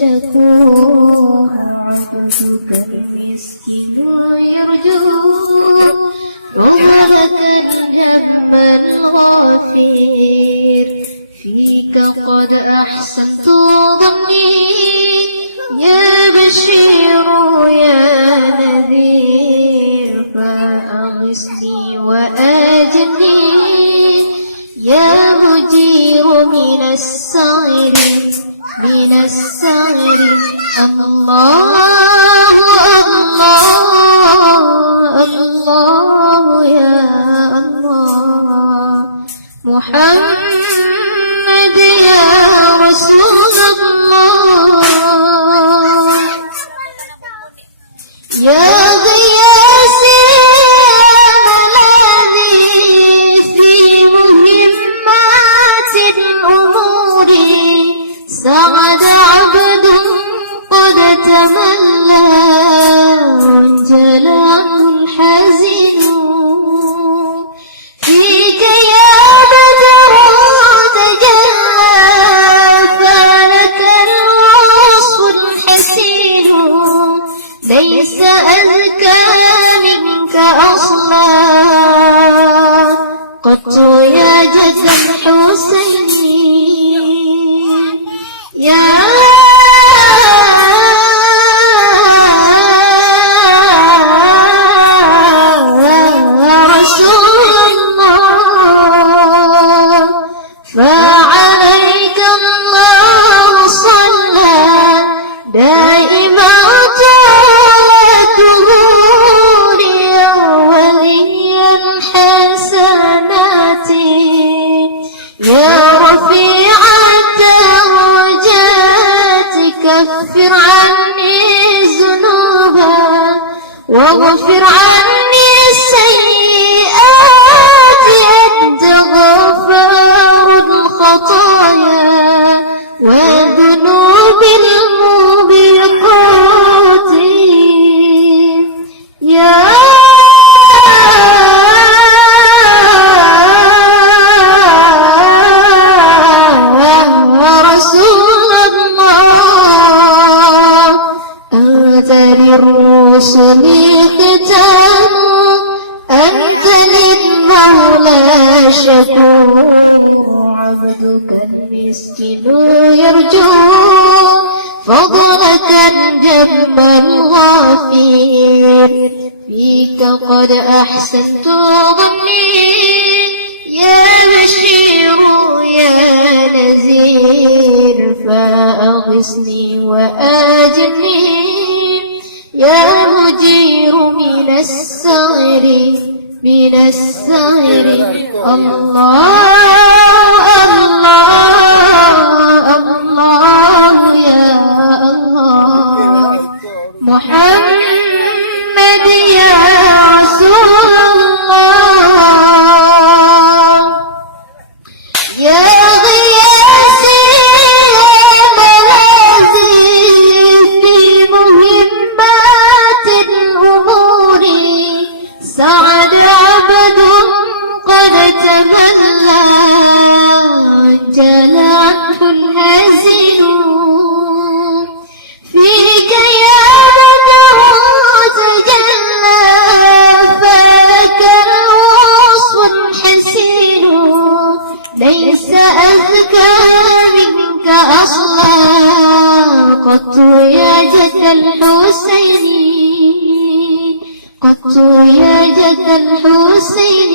شكور عبدك المسكين يرجو رحمتك الجنب الغفير فيك قد أحسنت ظني يا بشير يا نذير فأغثني وآجني يا مجير من السعر الله الله الله يا الله محمد يا رسول الله يا غياثي ملاذي في مهمات الأمور سعد عبد قد تملى وانجلى الحزين فيك يا بدر تجلى فلك الوصف الحسين ليس أذكى منك أصلا قط يا جد الحسين يا رسول الله فعليك الله صلى دائما طول يا ولي الحسنات يا رفيع الدرجات كفر عني الذنوب واغفر عني السيئات أنت غفار الخطايا والذنوب الموبقات يا رسول الله أنت للرسل ختام أنت للمولى شكور عبدك المسكين يرجو فضلك الجنب الغفير فيك قد أحسنت ظني يا بشير يا نذير فأغثني وآجني يا مجير من السعر الله الله الله يا الله محمد يا رسول الله يا غياثي ملاذي في مهمات الأمور سعد عبد قد تملى وانجلى عنه الهزيل فيك يا بدر تجلى فلك الوصف الحسين ليس أذكى منك أصلا قط يا جد الحسين قط يا جد الحسين